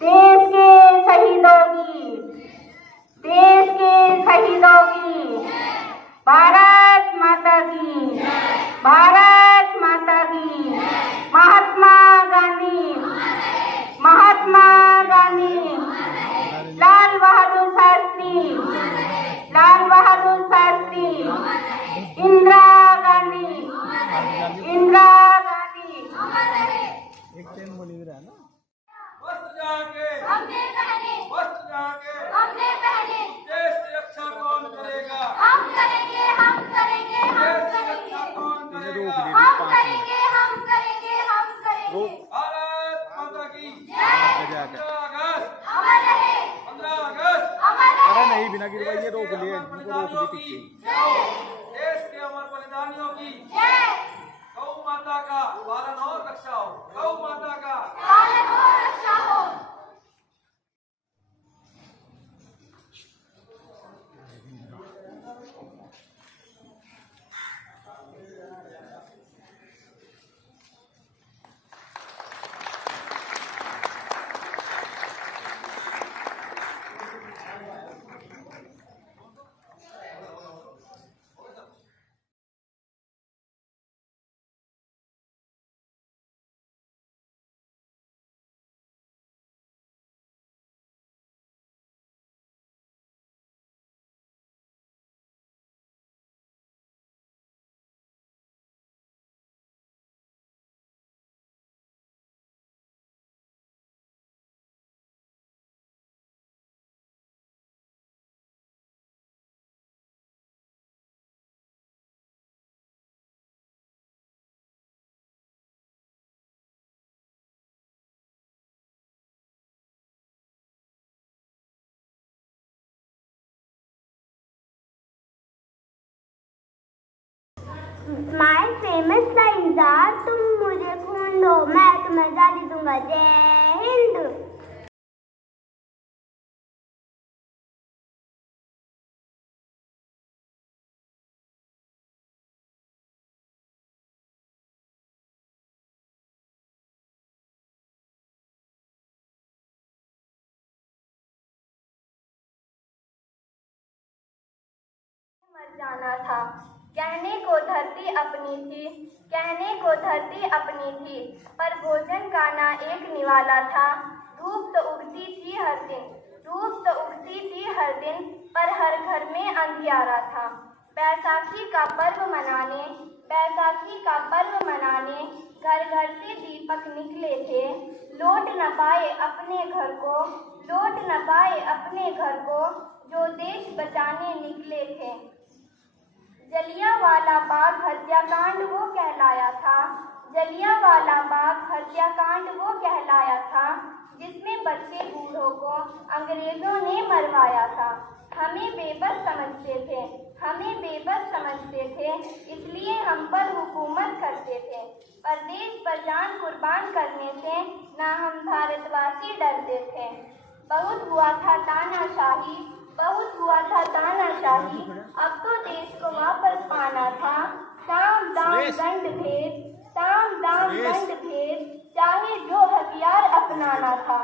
देश के शहीदों की, देश के शहीदों की, भारत माता की, भारत माता की। महात्मा गांधी, महात्मा गांधी, लाल बहादुर शास्त्री, लाल बहादुर शास्त्री, इंदिरा गांधी, इंदिरा गांधी। वस्त्र जाके हमने पहने, वस्त्र जाके हमने पहने, देश की रक्षा कौन करेगा? हम करेंगे, हम करेंगे, हम देश की करेंगे, रक्षा कौन करेगा? हम करेंगे, हम करेंगे, हम करेंगे। भारत माता की जय। 15 अगस्त, अमर रहे, 15 अगस्त। अमर रहे। अरे नहीं, बिना गिरवाइए रोक लिए, अमर इनको रोक बलिदानियों दी की, पीछे। देश के अमर बलिदानियों की जय। गौ माता का पालन और रक्षा हो, गौ माता का। पालन हो, रक्षा हो। माय फेमस लाइन्स आर, तुम मुझे खून दो मैं तुम्हें आजादी दूंगा। जय हिंद। मर जाना था, कहने को धरती अपनी थी, कहने को धरती अपनी थी, पर भोजन का ना एक निवाला था। धूप तो उगती थी हर दिन, धूप तो उगती थी हर दिन, पर हर घर में अंधियारा था। बैसाखी का पर्व मनाने, बैसाखी का पर्व मनाने घर घर से दीपक निकले थे। लौट न पाए अपने घर को, लौट न पाए अपने घर को, जो देश बचाने निकले थे। जलियांवाला बाग हत्याकांड वो कहलाया था, जलियांवाला बाग हत्याकांड वो कहलाया था, जिसमें बच्चे बूढ़ों को अंग्रेजों ने मरवाया था। हमें बेबस समझते थे, हमें बेबस समझते थे, इसलिए हम पर हुकूमत करते थे। पर देश पर जान कुर्बान करने से ना हम भारतवासी डरते थे। बहुत हुआ था तानाशाही, बहुत हुआ था तानाशाही, अब तो देश को वापस पाना था। साम दाम दंड भेद, साम दाम दंड भेद, चाहे जो हथियार अपनाना था।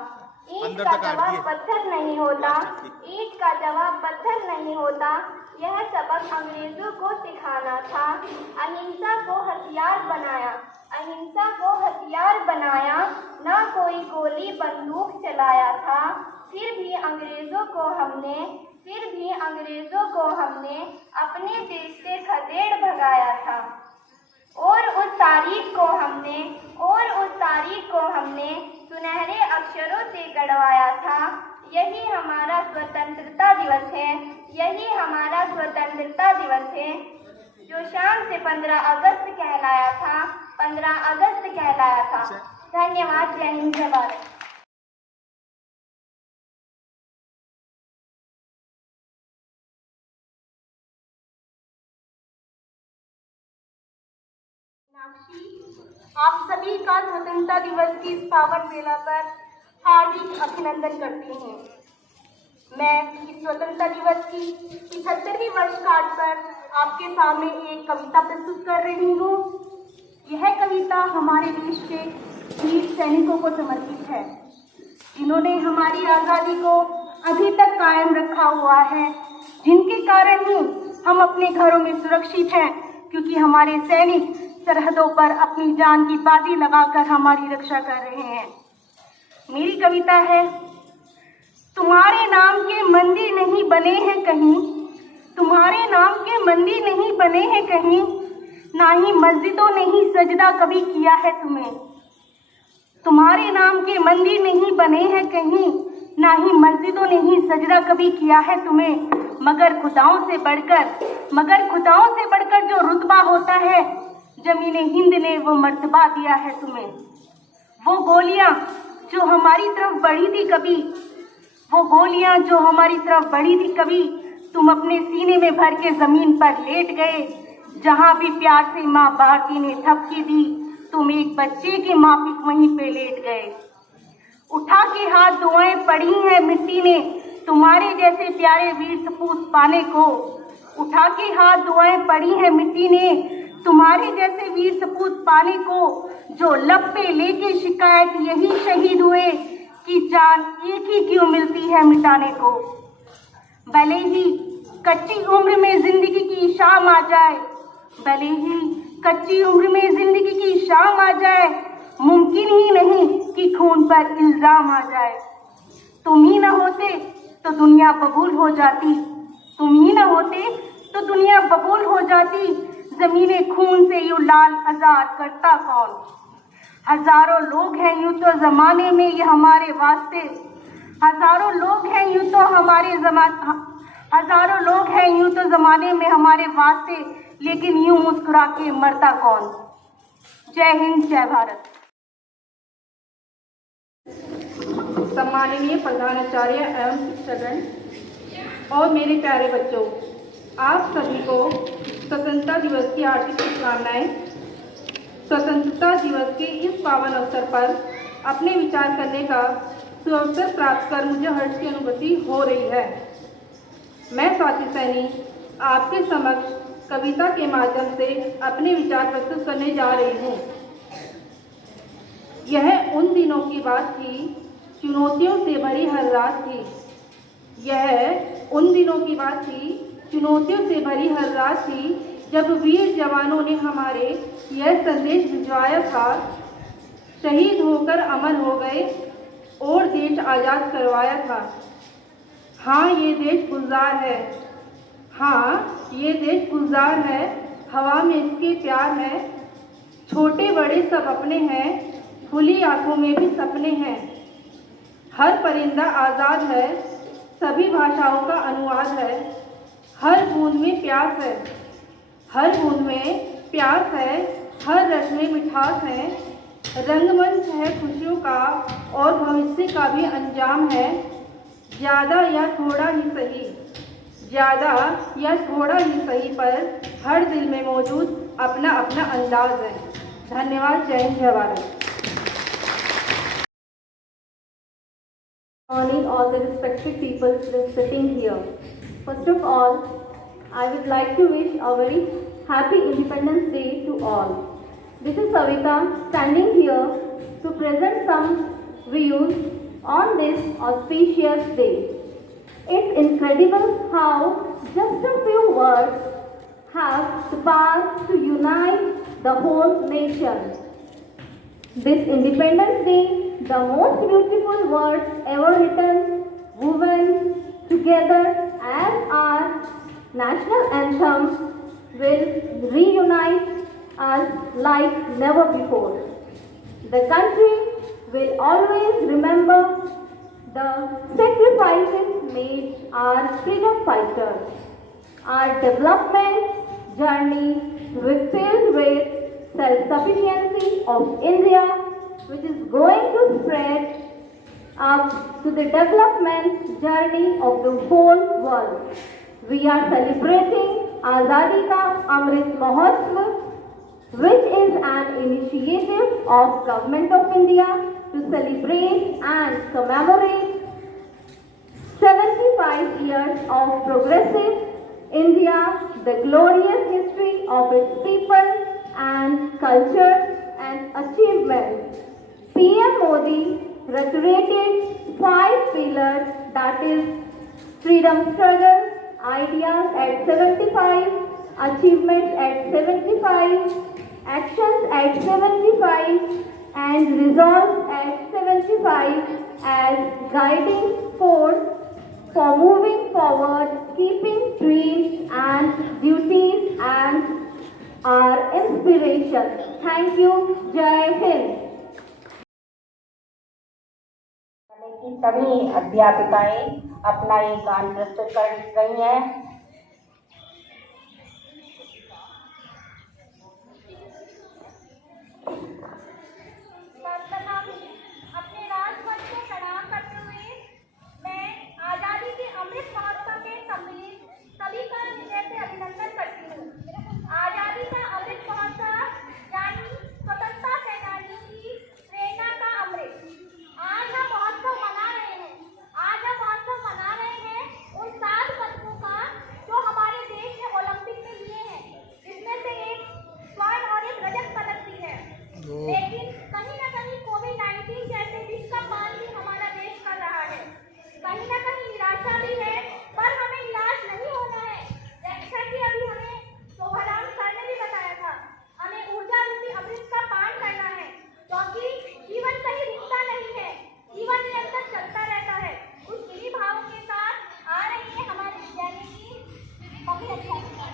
ईंट का जवाब पत्थर नहीं होता, ईंट का जवाब पत्थर नहीं होता, यह सबक अंग्रेजों को सिखाना था। अहिंसा को हथियार बनाया, अहिंसा को हथियार बनाया, ना कोई गोली बंदूक चलाया था। फिर भी अंग्रेजों को हमने, फिर भी अंग्रेजों को हमने अपने देश से खदेड़ भगाया था। और उस तारीख को हमने, और उस तारीख को हमने सुनहरे अक्षरों से गढ़वाया था। यही हमारा स्वतंत्रता दिवस है, यही हमारा स्वतंत्रता दिवस है, जो शान से 15 अगस्त कहलाया था, 15 अगस्त कहलाया था। धन्यवाद। जय हिंद, जय भारत। आप सभी का स्वतंत्रता दिवस की इस पावन बेला पर हार्दिक अभिनंदन करती हूँ। मैं इस स्वतंत्रता दिवस की 75वीं वर्षगांठ पर आपके सामने एक कविता प्रस्तुत कर रही हूँ। यह कविता हमारे देश के वीर सैनिकों को समर्पित है। इन्होंने हमारी आज़ादी को अभी तक कायम रखा हुआ है, जिनके कारण ही हम अपने घरों में सुरक्षित हैं, क्योंकि हमारे सैनिक सरहदों पर अपनी जान की बाजी लगाकर हमारी रक्षा कर रहे हैं। मेरी कविता है, तुम्हारे नाम के मंदिर नहीं बने हैं कहीं, तुम्हारे नाम के मंदिर नहीं बने हैं कहीं, ना ही मस्जिदों ने ही सजदा कभी किया है तुम्हें। तुम्हारे नाम के मंदिर नहीं बने हैं कहीं, ना ही मस्जिदों ने ही सजदा कभी किया है तुम्हें, मगर खुदाओं से बढ़कर जो रुतबा होता है, जमीने हिंद ने वो मर्तबा दिया है तुम्हें। वो गोलियां जो हमारी तरफ बढ़ी थी कभी, वो गोलियां जो हमारी तरफ बढ़ी थी कभी, तुम अपने सीने में भर के जमीन पर लेट गए। जहां भी प्यार से माँ भारती ने थपकी दी, तुम एक बच्चे के माफिक वहीं पे लेट गए। उठा के हाथ दुआएं पड़ी हैं मिट्टी ने, तुम्हारे जैसे प्यारे वीर सपूत पाने को। उठा के हाथ दुआएं पड़ी हैं मिट्टी ने, तुम्हारे जैसे वीर सपूत पाने को। जो लब पे लेके शिकायत यही शहीद हुए, कि जान एक ही क्यों मिलती है मिटाने को। भले ही कच्ची उम्र में जिंदगी की शाम आ जाए, भले ही कच्ची उम्र में जिंदगी की शाम आ जाए, मुमकिन ही नहीं कि खून पर इल्जाम आ जाए। तुम ही न होते तो दुनिया बबूल हो जाती, तुम ही न होते तो दुनिया बबूल हो जाती। जमीने खून से यूं लाल आजाद करता कौन। हजारों लोग हैं यूं तो जमाने में ये हमारे वास्ते, हजारों लोग हैं यूं तो हजारों लोग हैं यूं तो जमाने में हमारे वास्ते, लेकिन यूं मुस्कुरा के मरता कौन। जय हिंद, जय भारत। सम्माननीय प्रधानाचार्य एवं शिक्षकगण और मेरे प्यारे बच्चों, आप सभी को स्वतंत्रता दिवस की हार्दिक शुभकामनाएं। स्वतंत्रता दिवस के इस पावन अवसर पर अपने विचार करने का सुअवसर प्राप्त कर मुझे हर्ष की अनुभूति हो रही है। मैं स्वाति सैनी आपके समक्ष कविता के माध्यम से अपने विचार प्रस्तुत करने जा रही हूँ। यह उन दिनों की बात थी, चुनौतियों से भरी हर रात थी। यह उन दिनों की बात थी, चुनौतियों से भरी हर रात थी, जब वीर जवानों ने हमारे यह संदेश भिजवाया था, शहीद होकर अमर हो गए और देश आज़ाद करवाया था। हाँ, ये देश गुलजार है, हाँ ये देश गुलजार है, हवा में इसके प्यार है। छोटे बड़े सब अपने हैं, खुली आंखों में भी सपने हैं। हर परिंदा आज़ाद है, सभी भाषाओं का अनुवाद है। हर बूंद में प्यास है, हर बूंद में प्यास है, हर रस में मिठास है। रंगमंच है खुशियों का और भविष्य का भी अंजाम है। ज़्यादा या थोड़ा ही सही, ज़्यादा या थोड़ा ही सही, पर हर दिल में मौजूद अपना अपना अंदाज है। धन्यवाद। जय हिंद, जय Bharat. Morning, all the respected people sitting here. First of all, I would like to wish a very happy Independence Day to all. This is Savita standing here to present some views on this auspicious day. It's incredible how just a few words have the power to unite the whole nation. This Independence Day, the most beautiful words ever written, woven together as our national anthem, will reunite us like never before. The country will always remember the sacrifices made our freedom fighters. Our development journey will filled with self-sufficiency of India, which is going to spread up to the development journey of the whole world. We are celebrating Azadi Ka Amrit Mahotsav, which is an initiative of Government of India to celebrate and commemorate 75 years of progressive India, the glorious history of its people and culture and achievements. PM Modi reiterated 5 pillars, that is freedom struggle, ideas at 75, achievements at 75, actions at 75, and resolve at 75 as guiding force for moving forward, keeping dreams and duties and our inspiration. Thank you. Jai Hind. की सभी अध्यापिकाएं अपना ये गान प्रस्तुत कर रही हैं। सर्वप्रथम अपने राजपथ को प्रणाम करते हुए मैं आजादी के अमृत महोत्सव में सम्मिलित सभी का हृदय से अभिनंदन करती हूँ। आजादी का अमृत महोत्सव यानी स्वतंत्रता सेनानियों की प्रेरणा का अमृत। आज हम महोत्सव मना रहे हैं उन 7 पदकों का जो हमारे देश ने ओलंपिक में लिए हैं, जिसमें से एक स्वर्ण और एक रजत पदक भी है। लेकिन कहीं न कहीं कोविड-19 जैसे विश्व का मान भी हमारा देश कर रहा है। कहीं न कहीं निराशा भी है, पर हमें निराश नहीं होना है। जैसा कि अभी हमें शोभाराम सर ने भी बताया था, हमें ऊर्जा रूपी अमृत का पान करना है, क्योंकि जीवन कहीं रुकता नहीं है, जीवन निरंतर चलता रहता है। उस इन्हीं भावों के साथ आ रही है हमारे विद्यालय की अभियंता।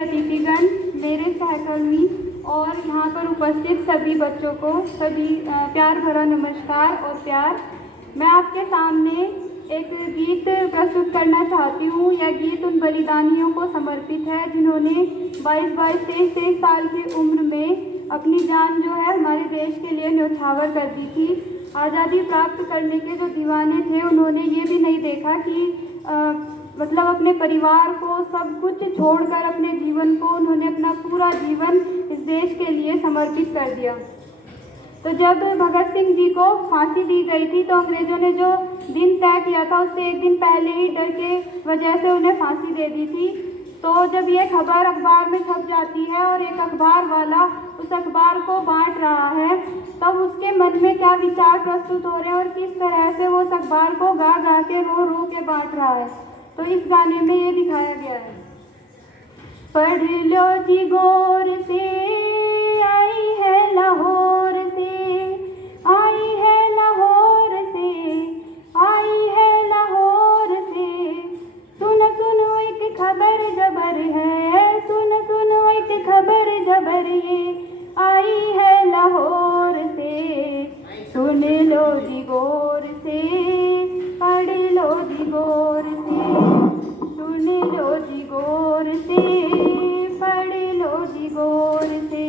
अतिथिगण, मेरे सहकर्मी और यहाँ पर उपस्थित सभी बच्चों को सभी प्यार भरा नमस्कार और प्यार। मैं आपके सामने एक गीत प्रस्तुत करना चाहती हूँ। यह गीत उन बलिदानियों को समर्पित है जिन्होंने 22-23 साल की उम्र में अपनी जान जो है हमारे देश के लिए न्यौछावर कर दी थी। आज़ादी प्राप्त करने के जो दीवाने थे उन्होंने ये भी नहीं देखा कि मतलब अपने परिवार को सब कुछ छोड़कर अपने जीवन को उन्होंने अपना पूरा जीवन इस देश के लिए समर्पित कर दिया। तो जब भगत सिंह जी को फांसी दी गई थी तो अंग्रेज़ों ने जो दिन तय किया था उससे एक दिन पहले ही डर के वजह से उन्हें फांसी दे दी थी। तो जब ये खबर अखबार में छप जाती है और एक अखबार वाला उस अखबार को बांट रहा है तब उसके मन में क्या विचार प्रस्तुत हो रहे हैं और किस तरह से वो उस अखबार को गा गा के रो रो के बांट रहा है। तो इस गाने में ये दिखाया गया है। पढ़ लो जी गौर से आई है लाहौर से, आई है लाहौर से, आई है लाहौर से, सुन सुन एक खबर जबर है, सुन सुन एक खबर जबर ये आई है लाहौर से, सुन लो जी गौर से, पढ़ लो जी गौर से, सुन लो जी गौर से, पढ़ लो जी गौर से।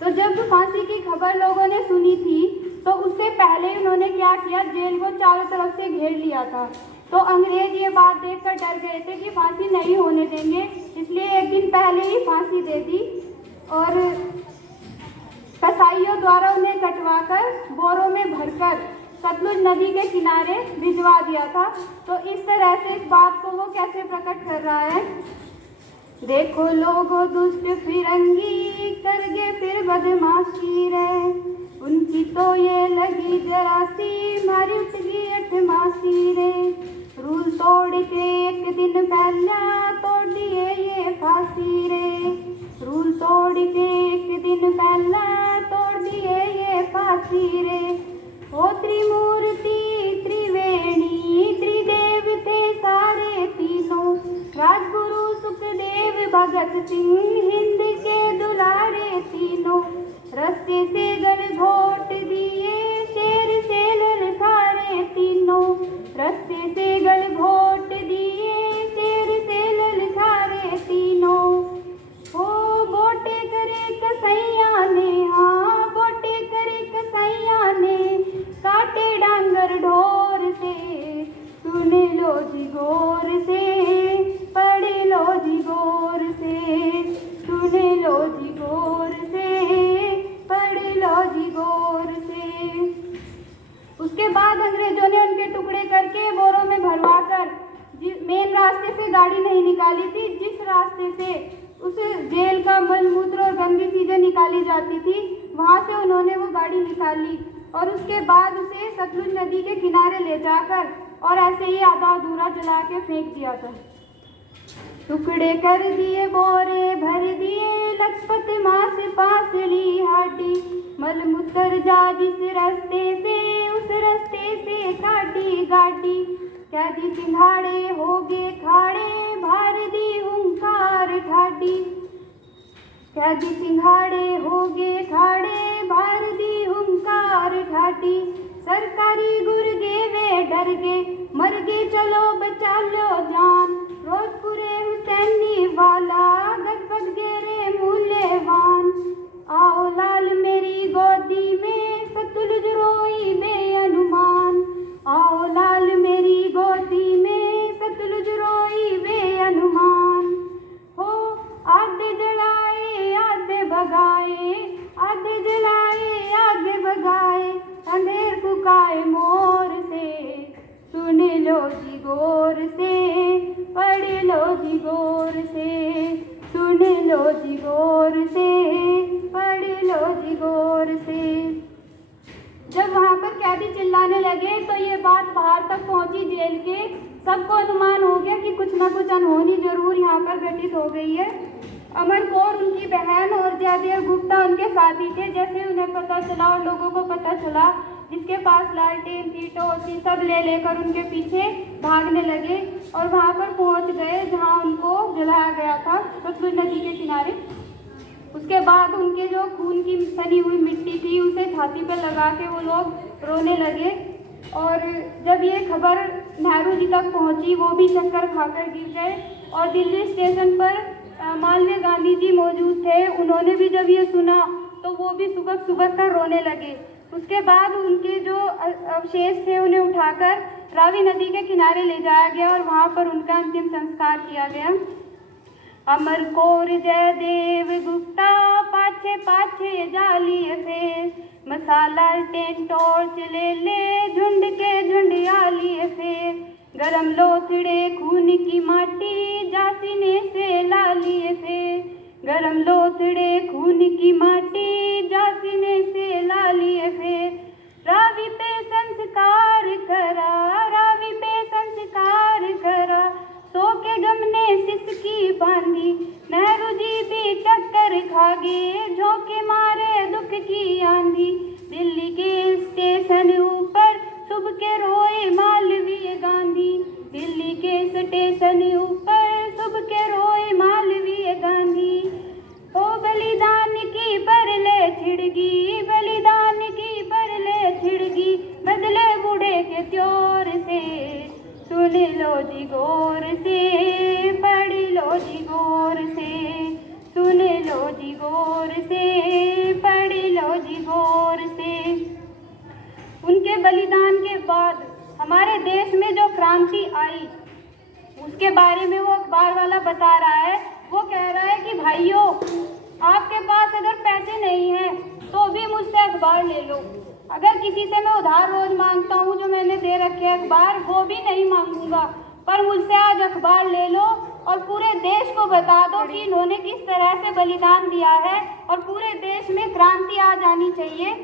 तो जब फांसी की खबर लोगों ने सुनी थी तो उससे पहले उन्होंने क्या किया, जेल को चारों तरफ से घेर लिया था। तो अंग्रेज ये बात देखकर डर गए थे कि फांसी नहीं होने देंगे, इसलिए एक दिन पहले ही फांसी दे दी और कसाईयों द्वारा उन्हें कटवाकर बोरों में भरकर सतलुज नदी के किनारे भिजवा दिया था। तो इस तरह से इस बात को वो कैसे प्रकट कर रहा है, देखो लोगों दुष्ट फिरंगी करगे फिर बदमाशी रे, उनकी तो ये लगी जरासी मारी उठगी अठमासी रे, रूल तोड़ के एक दिन पहला तोड़ दिए ये फांसी रे, रूल तोड़ के एक दिन पहला तोड़ दिए ये फांसी रे, ओ त्रिमूर्ति त्रिवेणी त्रिदेव थे सारे तीनों, राजगुरु सुखदेव भगत सिंह हिंद के दुलारे तीनों, रस्ते से गल घोट दिए शेर से ललकारे तीनों, रस्ते से गल घोट दिए शेर से ललकारे तीनों, ओ बोटे करे कसैया ने, हाँ बोटे करे कसैया ने, काटे डांगर ढोर से, सुन लो जी गौर से, पढ़ लो जी गौर से, सुन लो जी गौर से, पढ़ लो जी गौर से। उसके बाद अंग्रेजों ने उनके टुकड़े करके बोरों में भरवाकर मेन रास्ते से गाड़ी नहीं निकाली थी, जिस रास्ते से उस जेल का मलमूत्र और गंदी चीजें निकाली जाती थी वहां से उन्होंने वो गाड़ी निकाली और उसके बाद उसे सतलुज नदी के किनारे ले जाकर और ऐसे ही आधा अधूरा जला के फेंक दिया था। टुकड़े कर दिए बोरे भर दिए लखपत माँ से पास ली हाटी, मलमूत्र जा जिस रास्ते से उस रास्ते से काटी गाड़ी, कैदी सिंघाड़े हो गए खाड़े भार दी हुंकार ठाटी, कैदी सिंघाड़े हो गए खाड़े भार दी हुंकार ठाटी, सरकारी गुर्गे वे डर गए मर गए चलो बचा लो जान, रोजपुरे हुसैनी वाला गदगद गेरे मूल्यवान, आओ लाल मेरी गोदी में सतलुज रोई बेअनुमान, आओ लाल मेरी गोदी में सतलुज रोई बेअनुमान, हो आधे जलाए आधे भगाए, आधे जलाए आधे भगाए, अंधेर फुकाए मोर से, सुन लो जी गौर से, पढ़ लो जी गौर से, सुन लो जी गौर से, पढ़ लो जी गौर से। जब वहाँ पर कैदी चिल्लाने लगे तो ये बात बाहर तक पहुँची जेल के, सबको अनुमान हो गया कि कुछ न कुछ अनहोनी जरूर यहाँ पर घटित हो गई है। अमर कौर उनकी बहन और जयदेव गुप्ता उनके साथी थे। जैसे उन्हें पता चला और लोगों को पता चला, जिसके पास लालटेन की टॉर्च सब ले लेकर उनके पीछे भागने लगे और वहाँ पर पहुँच गए जहाँ उनको जलाया गया था सतलुज नदी के किनारे। उसके बाद उनके जो खून की सनी हुई मिट्टी थी उसे छाती पर लगा के वो लोग रोने लगे और जब ये खबर नेहरू जी तक पहुंची वो भी चक्कर खाकर गिर गए और दिल्ली स्टेशन पर मालवीय गांधी जी मौजूद थे। उन्होंने भी जब ये सुना तो वो भी सुबह सुबह कर रोने लगे। उसके बाद उनके जो अवशेष थे उन्हें उठाकर रावी नदी के किनारे ले जाया गया और वहाँ पर उनका अंतिम संस्कार किया गया। अमर कौर जयदेव गुप्ता पाछे पाछे जालिए फेर, मसाला टेन टॉर्च ले ले झुंड के झुंड आलिए फेर, गरम लोथड़े खून की माटी जासीने से लालिए फेर, गरम लोथड़े खून की माटी जासीने से लालिए फेर, रावी पे संस्कार करा, रावी पे संस्कार करा, सो के गम ने सिसकी बांधी, नेहरू जी भी टक्कर खा गए, झोंके मारे दुख की आंधी, दिल्ली के स्टेशन ऊपर सुबह के रोए मालवीय गांधी, दिल्ली के स्टेशन ऊपर सुबह के रोए मालवीय गांधी, ओ बलिदान की परले छिड़गी, बलिदान की परले छिड़गी, बदले बूढ़े के त्योर से, सुन लो जी गौर से, पढ़ लो जी गौर से, सुन लो जी गौर से, पढ़ लो जी गौर से। उनके बलिदान के बाद हमारे देश में जो क्रांति आई उसके बारे में वो अखबार वाला बता रहा है। वो कह रहा है कि भाइयों, आपके पास अगर पैसे नहीं हैं तो भी मुझसे अखबार ले लो। अगर किसी से मैं उधार रोज मांगता हूँ, जो मैंने दे रखे अखबार, वो भी नहीं मांगूंगा, पर मुझसे आज अखबार ले लो और पूरे देश को बता दो कि इन्होंने किस तरह से बलिदान दिया है और पूरे देश में क्रांति आ जानी चाहिए।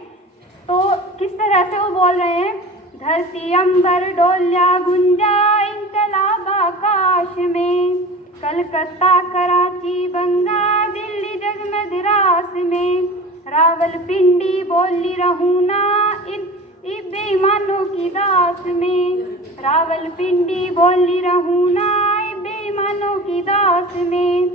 तो किस तरह से वो बोल रहे हैं, धरती अंबर डोल्या गुंजा इंकलाब आकाश में, कलकत्ता कराची बंगा दिल्ली जगमग रास में, रावलपिंडी बोली रहूं ना इन बेईमानों की दास में, रावलपिंडी बोली रहूं ना बेईमानों की दास में,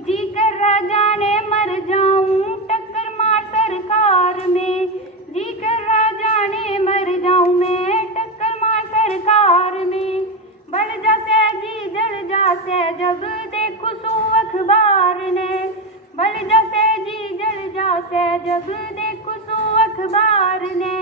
जी कर राजा ने मर जाऊं टक्कर मार सरकार में, जी कर राजा ने मर जाऊं मैं टक्कर मार सरकार में, बढ़ जासे जी जल जासे जब देखो सो अखबार ने, बढ़ जासे जी जल जासे जब देखो सो अखबार ने,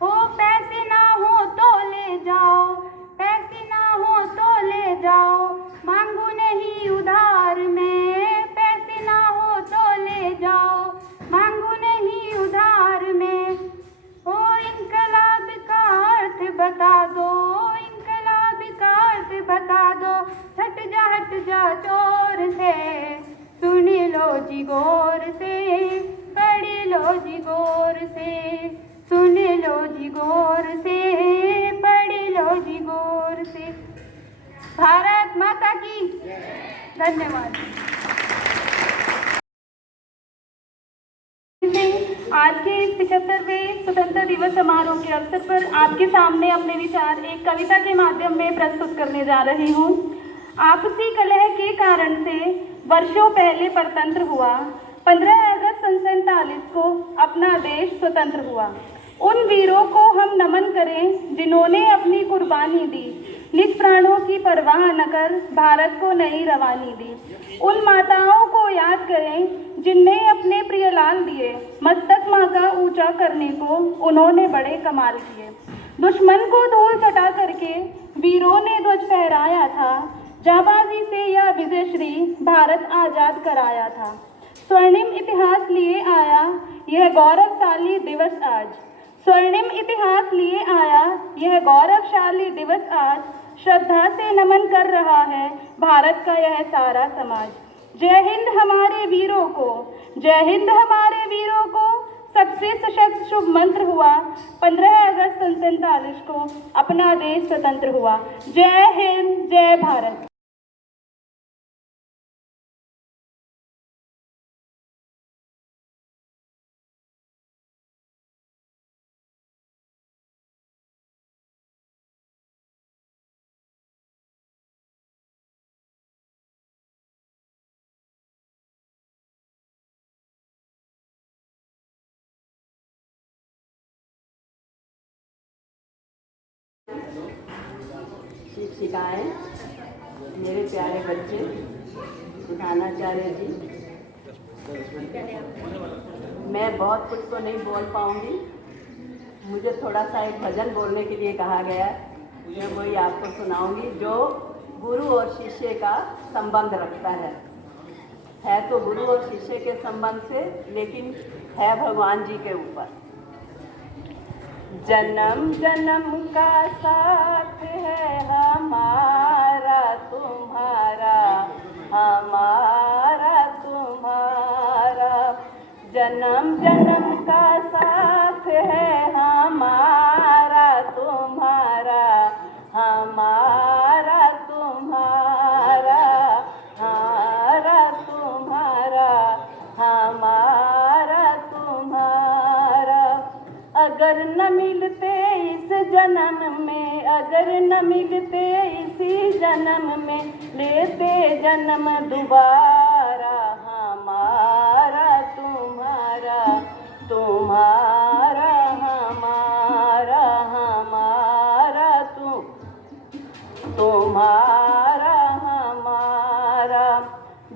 हो पैसे ना हो तो ले जाओ, पैसे ना हो तो ले जाओ, मांगू नहीं उधार में, पैसे ना हो तो ले जाओ, मांगू नहीं उधार में, ओ इनकलाब का अर्थ बता दो, इनकलाब का अर्थ बता दो, हट जा चोर से, सुन लो जी गौर से, पढ़ लो जी गौर से, सुन लो जी गौर से, पढ़ लो जी गौर से। भारत माता की धन्यवाद। आज के इस 75वें स्वतंत्रता दिवस समारोह के अवसर पर आपके सामने अपने विचार एक कविता के माध्यम में प्रस्तुत करने जा रही हूँ। आपसी कलह के कारण से वर्षों पहले परतंत्र हुआ, 15 अगस्त 1947 को अपना देश स्वतंत्र हुआ। उन वीरों को हम नमन करें जिन्होंने अपनी कुर्बानी दी, निज प्राणों की परवाह न कर भारत को नई रवानी दी। उन माताओं को याद करें जिनने अपने प्रिय लाल दिए, मस्तक माँ का ऊंचा करने को उन्होंने बड़े कमाल किए। दुश्मन को धूल चटा करके वीरों ने ध्वज फहराया था, जाबाजी से यह विजयश्री भारत आजाद कराया था। स्वर्णिम इतिहास लिए आया यह गौरवशाली दिवस आज, स्वर्णिम इतिहास लिए आया यह गौरवशाली दिवस आज, श्रद्धा से नमन कर रहा है भारत का यह सारा समाज। जय हिंद हमारे वीरों को, जय हिंद हमारे वीरों को, सबसे सशक्त शुभ मंत्र हुआ 15 अगस्त 1947 को अपना देश स्वतंत्र हुआ। जय हिंद, जय भारत। शिक्षिकाएं, मेरे प्यारे बच्चे, प्रधानाचार्य जी, मैं बहुत कुछ तो नहीं बोल पाऊंगी, मुझे थोड़ा सा एक भजन बोलने के लिए कहा गया है, मैं वही आपको सुनाऊंगी जो गुरु और शिष्य का संबंध रखता है तो गुरु और शिष्य के संबंध से, लेकिन है भगवान जी के ऊपर। जन्म जन्म का साथ है हमारा तुम्हारा, हमारा तुम्हारा, जन्म जन्म का साथ है हमारा तुम्हारा, हमारा तुम्हारा, हमारा तुम्हारा, हमारा तुम्हारा। अगर न मिलते इस जन्म में, अगर न मिलते इसी जन्म में, लेते जन्म दोबारा, हमारा तुम्हारा, तुम्हारा हमारा, हमारा तुम्हारा हमारा,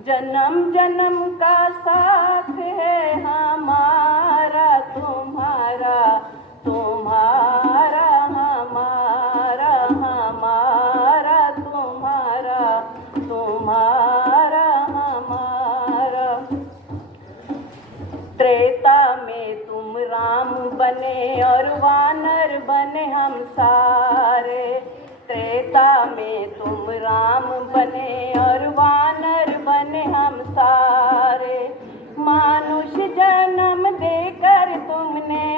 जन्म जन्म का साथ है हमारा तुम्हारा, तुम्हारा हमारा, हमारा तुम्हारा, तुम्हारा हमारा। त्रेता में तुम राम बने और वानर बने हम सारे, त्रेता में तुम राम बने और वानर बने हम सारे, मानुष जन्म देकर तुमने,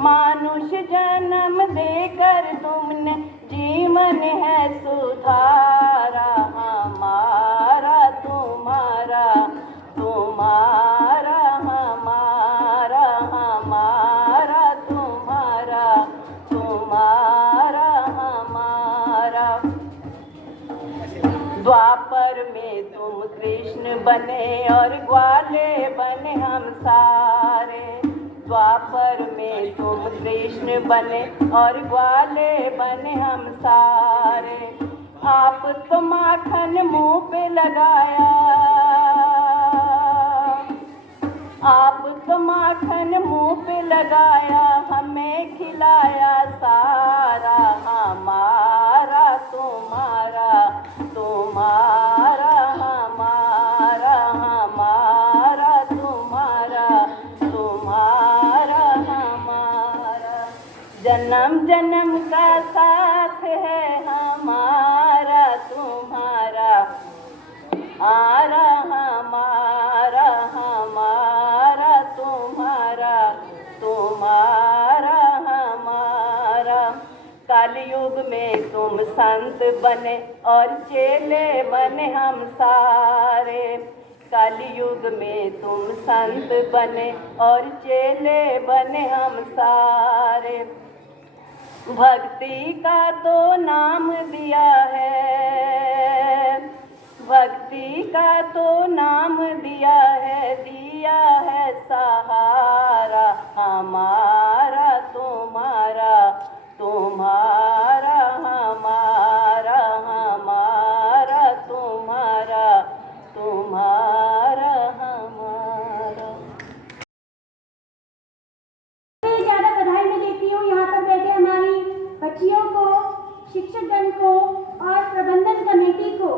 मानुष जन्म देकर तुमने जीवन है सुधारा, हमारा तुम्हारा, तुम्हारा हमारा, हमारा तुम्हारा, तुम्हारा हमारा। द्वापर में तुम कृष्ण बने और ग्वाले बने हम सारे, द्वापर में तुम कृष्ण बने और ग्वाले बने हम सारे, आप तो माखन मुंह पे लगाया, आप तो माखन मुंह पे लगाया, हमें खिलाया सारा, हमारा तुम्हारा, तुम्हारा हमारा, हमारा तुम्हारा, तुम्हारा हमारा, जन्म जन्म का साथ है हमारा तुम्हारा, आरा हमारा, हमारा तुम्हारा, तुम्हारा हमारा। कलयुग में तुम संत बने और चेले बने हम सारे, कलयुग में तुम संत बने और चेले बने हम सारे, भक्ति का तो नाम दिया है, भक्ति का तो नाम दिया है सहारा, हमारा तुम्हारा, तुम्हारा हमारा, हमारा तुम्हारा, तुम्हारा हमारा। ज़्यादा बधाई मैं देती हूँ यहाँ पर बैठे हमारी बच्चियों को, शिक्षकगण को और प्रबंधन कमेटी को।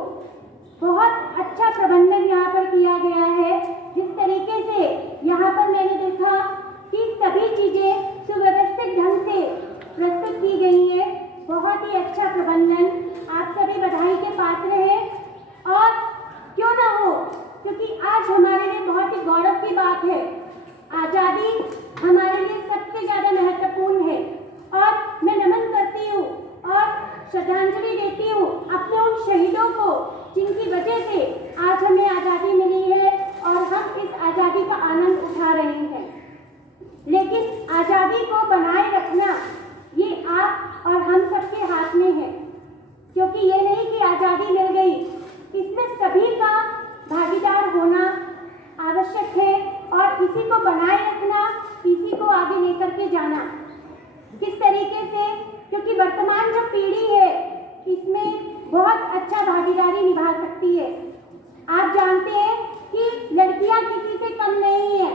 बहुत अच्छा प्रबंधन यहाँ पर किया गया है। जिस तरीके से यहाँ पर मैंने देखा कि सभी चीज़ें सुव्यवस्थित ढंग से प्रस्तुत की गई है, बहुत ही अच्छा प्रबंधन। आप सभी बधाई के पात्र हैं और क्यों ना हो, क्योंकि आज हमारे लिए बहुत ही गौरव की बात है। आज़ादी हमारे लिए सबसे ज़्यादा महत्वपूर्ण है और मैं नमन करती हूँ और श्रद्धांजलि देती हूँ अपने उन शहीदों को जिनकी वजह से आज हमें आज़ादी मिली है और हम इस आज़ादी का आनंद उठा रहे हैं। लेकिन आज़ादी को बनाए रखना ये आप और हम सबके हाथ में है, क्योंकि ये नहीं कि आज़ादी मिल गई, इसमें सभी का भागीदार होना आवश्यक है और इसी को बनाए रखना, इसी को आगे लेकर के जाना। किस तरीके से, क्योंकि वर्तमान जो पीढ़ी है इसमें बहुत अच्छा भागीदारी निभा सकती है। आप जानते हैं कि लड़कियां किसी से कम नहीं है,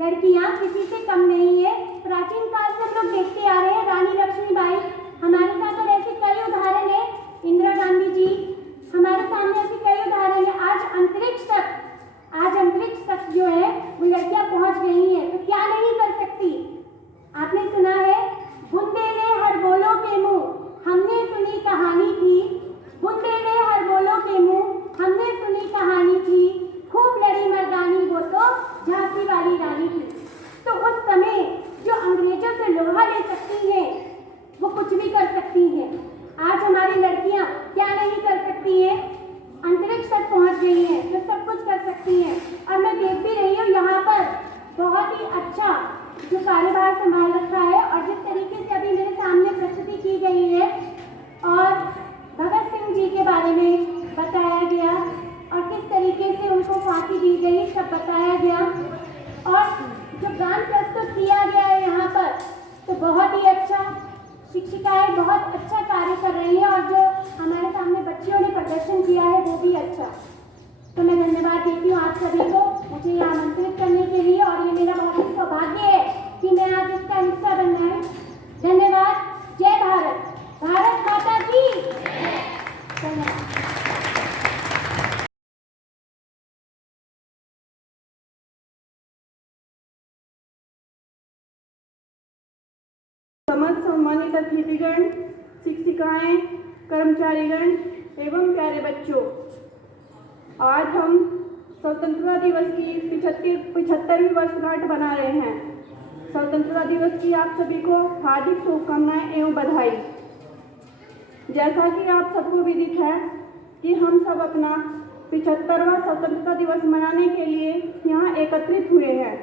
लड़कियां किसी से कम नहीं है। प्राचीन काल से हम लोग देखते आ रहे हैं, रानी लक्ष्मीबाई हमारे साथ, और ऐसे कई उदाहरण है, इंदिरा गांधी जी हमारे सामने, ऐसे कई उदाहरण है। आज अंतरिक्ष तक जो है वो लड़कियां पहुंच गई हैं, तो क्या नहीं कर सकती। आपने सुना है, बूंदे ने हर बोलों के मुंह हमने सुनी कहानी थी, बूंदे ने हर बोलों के मुंह हमने सुनी कहानी थी, खूब लड़ी मर्दानी वो तो झांसी वाली रानी थी। तो उस समय जो अंग्रेजों से लोहा ले सकती हैं वो कुछ भी कर सकती हैं। आज हमारी लड़कियां क्या नहीं कर सकती हैं, अंतरिक्ष तक पहुंच गई हैं, जो सब कुछ कर सकती हैं। और मैं देख भी रही हूँ यहाँ पर बहुत ही अच्छा जो कार्यभार संभाल रखा है, और जिस तरीके से अभी मेरे सामने प्रस्तुति की गई है और भगत सिंह जी के बारे में बताया गया और किस तरीके से उनको फांसी दी गई सब बताया गया, और जो गान प्रस्तुत किया गया है यहाँ पर, तो बहुत ही अच्छा, शिक्षिकाएं बहुत अच्छा कार्य कर रही हैं, और जो हमारे सामने बच्चियों ने प्रदर्शन किया है वो भी अच्छा। तो मैं धन्यवाद देती हूँ आप सभी को मुझे यहाँ आमंत्रित करने के लिए, और ये मेरा बहुत ही सौभाग्य है कि मैं आज इसका हिस्सा बनना है। धन्यवाद। जय भारत, भारत माता की धन्यवाद। समस्त सम्मानित अतिथिगण, शिक्षिकाएं, कर्मचारीगण एवं प्यारे बच्चों, आज हम स्वतंत्रता दिवस की 75वीं वर्षगांठ मना रहे हैं। स्वतंत्रता दिवस की आप सभी को हार्दिक शुभकामनाएं एवं बधाई। जैसा कि आप सबको विदित है कि हम सब अपना 75वां स्वतंत्रता दिवस मनाने के लिए यहाँ एकत्रित हुए हैं।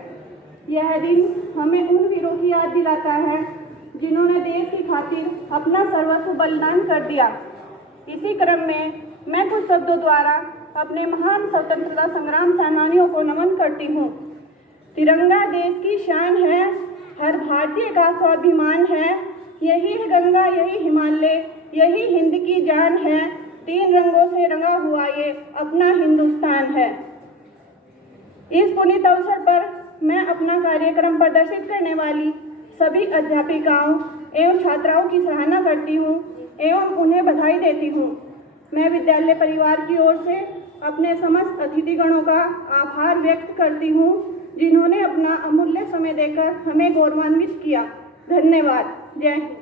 यह दिन हमें उन वीरों की याद दिलाता है जिन्होंने देश की खातिर अपना सर्वस्व बलिदान कर दिया। इसी क्रम में मैं कुछ शब्दों द्वारा अपने महान स्वतंत्रता संग्राम सेनानियों को नमन करती हूँ। तिरंगा देश की शान है, हर भारतीय का स्वाभिमान है, यही गंगा यही हिमालय यही हिंद की जान है, तीन रंगों से रंगा हुआ ये अपना हिंदुस्तान है। इस पुनीत अवसर पर मैं अपना कार्यक्रम प्रदर्शित करने वाली सभी अध्यापिकाओं एवं छात्राओं की सराहना करती हूँ एवं उन्हें बधाई देती हूँ। मैं विद्यालय परिवार की ओर से अपने समस्त अतिथिगणों का आभार व्यक्त करती हूँ जिन्होंने अपना अमूल्य समय देकर हमें गौरवान्वित किया। धन्यवाद। जय हिंद।